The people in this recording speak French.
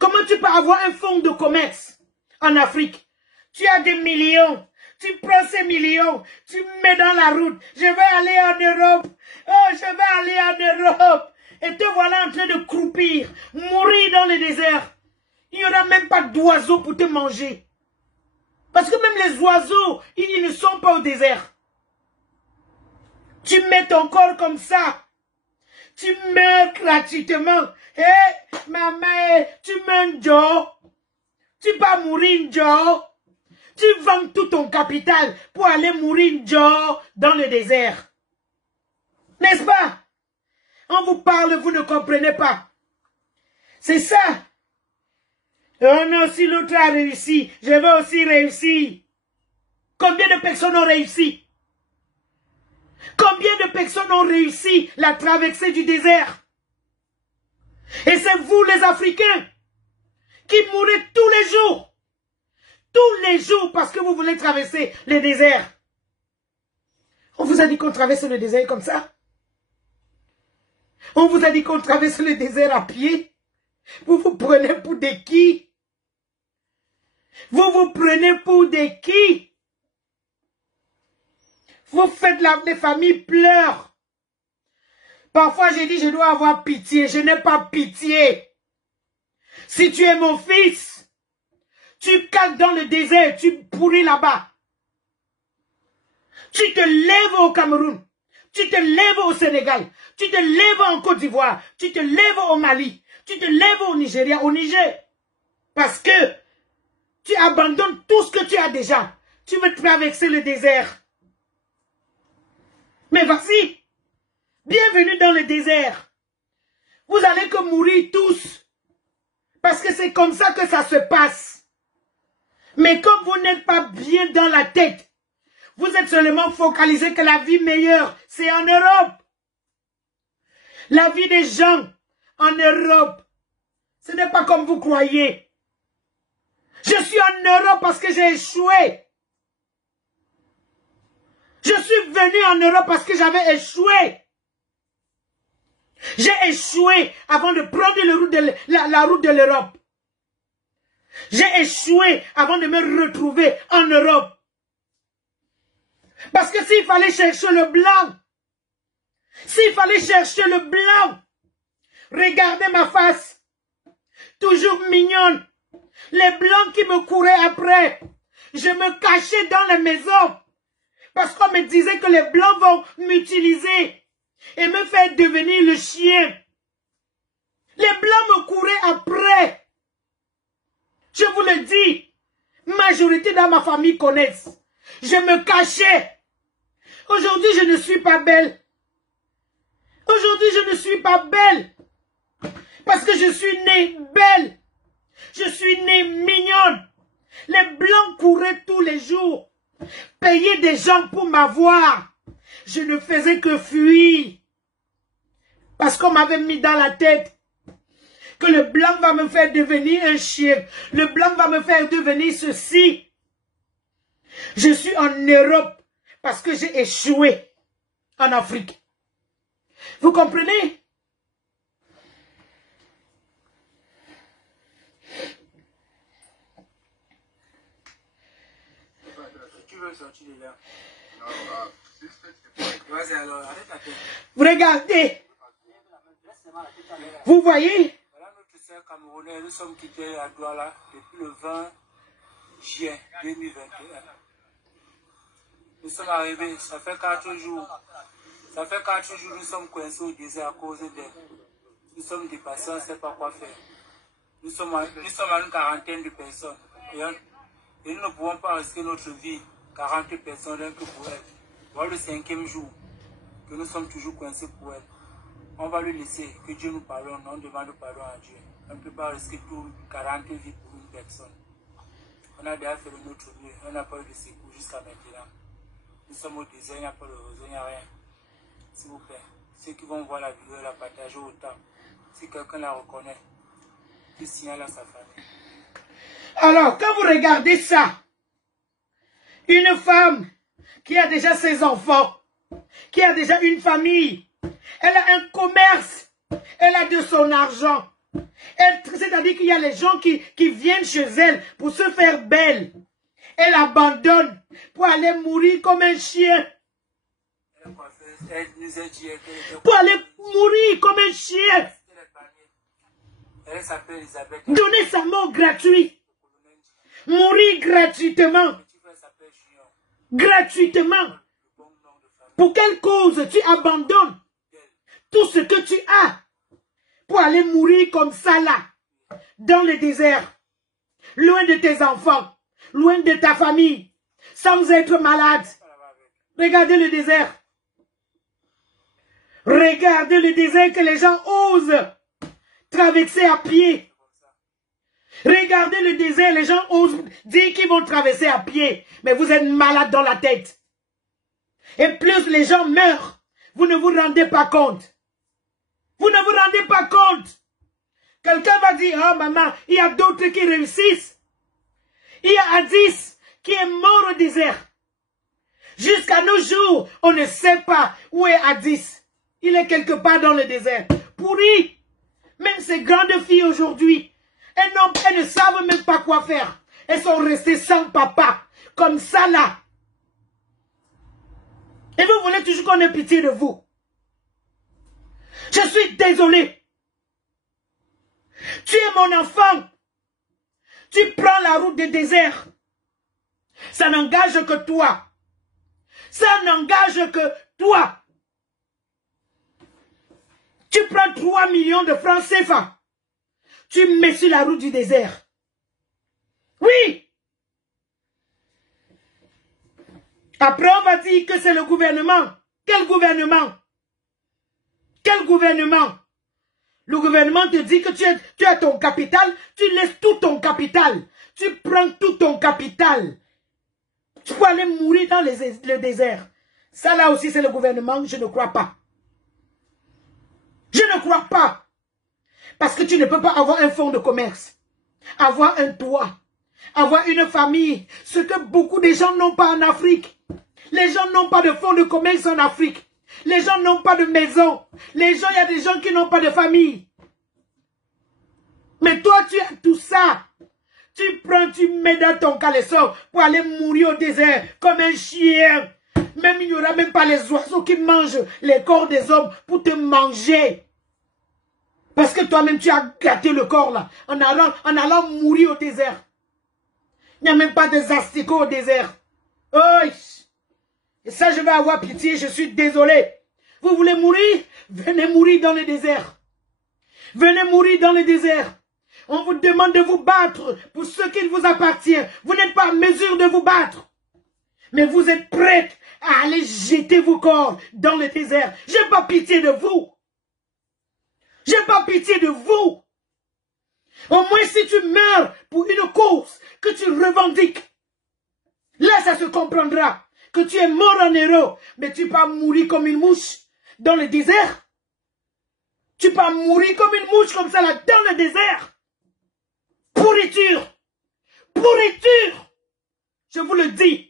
Comment tu peux avoir un fonds de commerce en Afrique? Tu as des millions. Tu prends ces millions, tu mets dans la route. Je vais aller en Europe. Oh, je vais aller en Europe. Et te voilà en train de croupir, mourir dans le désert. Il n'y aura même pas d'oiseaux pour te manger. Parce que même les oiseaux, ils ne sont pas au désert. Tu mets ton corps comme ça. Tu meurs gratuitement. Eh, maman, tu meurs, Joe. Tu vas mourir, Joe. Tu vends tout ton capital pour aller mourir, Joe, dans le désert. N'est-ce pas? On vous parle, vous ne comprenez pas. C'est ça. Oh non, si l'autre a réussi, je vais aussi réussir. Combien de personnes ont réussi? Combien de personnes ont réussi la traversée du désert? Et c'est vous les Africains qui mourrez tous les jours. Tous les jours parce que vous voulez traverser le désert. On vous a dit qu'on traverse le désert comme ça? On vous a dit qu'on traverse le désert à pied? Vous vous prenez pour des qui? Vous vous prenez pour des qui? Vous faites les familles pleurent. Parfois j'ai dit je dois avoir pitié. Je n'ai pas pitié. Si tu es mon fils, tu cales dans le désert, tu pourris là-bas. Tu te lèves au Cameroun. Tu te lèves au Sénégal. Tu te lèves en Côte d'Ivoire. Tu te lèves au Mali. Tu te lèves au Nigeria, au Niger. Parce que tu abandonnes tout ce que tu as déjà. Tu veux traverser le désert. Mais voici. Bienvenue dans le désert. Vous allez que mourir tous. Parce que c'est comme ça que ça se passe. Mais comme vous n'êtes pas bien dans la tête, vous êtes seulement focalisé que la vie meilleure, c'est en Europe. La vie des gens en Europe, ce n'est pas comme vous croyez. Je suis en Europe parce que j'ai échoué. Je suis venu en Europe parce que j'avais échoué. J'ai échoué avant de prendre la route de l'Europe. J'ai échoué avant de me retrouver en Europe. Parce que s'il fallait chercher le blanc, regardez ma face, toujours mignonne, les blancs qui me couraient après, je me cachais dans la maison, parce qu'on me disait que les blancs vont m'utiliser et me faire devenir le chien. Les blancs me couraient après. Je vous le dis, majorité dans ma famille connaissent. Je me cachais. Aujourd'hui, je ne suis pas belle. Aujourd'hui, je ne suis pas belle. Parce que je suis née belle. Je suis née mignonne. Les blancs couraient tous les jours. Payaient des gens pour m'avoir. Je ne faisais que fuir. Parce qu'on m'avait mis dans la tête que le blanc va me faire devenir un chien. Le blanc va me faire devenir ceci. Je suis en Europe parce que j'ai échoué en Afrique. Vous comprenez? Vous regardez. Vous voyez? Camerounais, nous sommes quittés à Douala depuis le 20 juin 2021. Nous sommes arrivés, ça fait 4 jours. Ça fait 4 jours, nous sommes coincés au désert à cause d'elle. Nous sommes dépassés, on ne sait pas quoi faire. Nous sommes à une quarantaine de personnes. Et nous ne pouvons pas risquer notre vie, 40 personnes, rien que pour elle. Voilà le 5e jour que nous sommes toujours coincés pour elle. On va lui laisser, que Dieu nous pardonne, on demande pardon à Dieu. On ne peut pas risquer tout 40 vies pour une personne. On a déjà fait de notre mieux, on n'a pas eu de secours jusqu'à maintenant. Nous sommes au désert, il n'y a pas de réseau, il n'y a rien. S'il vous plaît, ceux qui vont voir la vidéo, la partager autant. Si quelqu'un la reconnaît, qu'il signale à sa famille. Alors, quand vous regardez ça, une femme qui a déjà ses enfants, qui a déjà une famille, elle a un commerce, elle a de son argent, C'est-à-dire qu'il y a les gens qui viennent chez elle pour se faire belle. Elle abandonne pour aller mourir comme un chien. Pour aller mourir comme un chien. Donner sa mort gratuite. Mourir gratuitement. Gratuitement. Pour quelle cause tu abandonnes tout ce que tu as pour aller mourir comme ça là, dans le désert, loin de tes enfants, loin de ta famille, sans être malade. Regardez le désert. Regardez le désert que les gens osent traverser à pied. Regardez le désert, les gens osent dire qu'ils vont traverser à pied, mais vous êtes malade dans la tête. Et plus les gens meurent, vous ne vous rendez pas compte. Vous ne vous rendez pas compte. Quelqu'un va dire, oh maman, il y a d'autres qui réussissent. Il y a Addis qui est mort au désert. Jusqu'à nos jours, on ne sait pas où est Addis. Il est quelque part dans le désert. Pourri. Même ces grandes filles aujourd'hui, elles ne savent même pas quoi faire. Elles sont restées sans papa. Comme ça là. Et vous voulez toujours qu'on ait pitié de vous. Je suis désolé. Tu es mon enfant. Tu prends la route du désert. Ça n'engage que toi. Ça n'engage que toi. Tu prends 3 millions de francs CFA. Tu mets sur la route du désert. Oui. Après, on va dire que c'est le gouvernement. Quel gouvernement? Quel gouvernement? Le gouvernement te dit que tu as ton capital, tu laisses tout ton capital. Tu prends tout ton capital. Tu peux aller mourir dans le désert. Ça là aussi c'est le gouvernement, je ne crois pas. Je ne crois pas. Parce que tu ne peux pas avoir un fonds de commerce, avoir un toit, avoir une famille. Ce que beaucoup de gens n'ont pas en Afrique. Les gens n'ont pas de fonds de commerce en Afrique. Les gens n'ont pas de maison. Les gens, il y a des gens qui n'ont pas de famille. Mais toi, tu as tout ça. Tu prends, tu mets dans ton caleçon pour aller mourir au désert comme un chien. Même il n'y aura même pas les oiseaux qui mangent les corps des hommes pour te manger. Parce que toi-même, tu as gâté le corps là, en allant mourir au désert. Il n'y a même pas des asticots au désert. Oh, et ça, je vais avoir pitié, je suis désolé. Vous voulez mourir? Venez mourir dans le désert. Venez mourir dans le désert. On vous demande de vous battre pour ce qui vous appartient. Vous n'êtes pas en mesure de vous battre. Mais vous êtes prêts à aller jeter vos corps dans le désert. J'ai pas pitié de vous. J'ai pas pitié de vous. Au moins si tu meurs pour une cause que tu revendiques, là ça se comprendra que tu es mort en héros, mais tu peux mourir comme une mouche dans le désert. Tu peux mourir comme une mouche comme ça là dans le désert. Pourriture. Pourriture. Je vous le dis.